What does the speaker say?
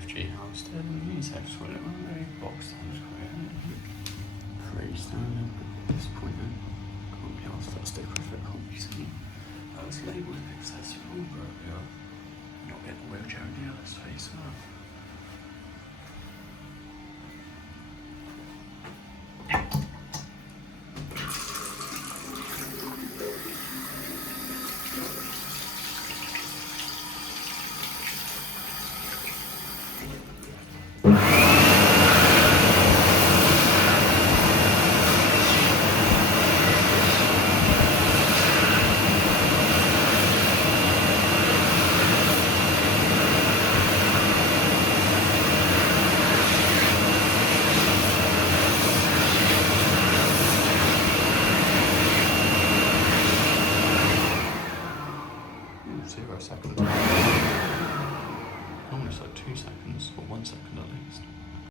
MFG Halstead, and these Heatstore are very bog-standard pretty standard, but at this point then, can't be asked that sticker if it can't be seen. It's labelled accessible, but not getting a wheelchair in here, let's face that. Seconds. Normally it's like 2 seconds or 1 second.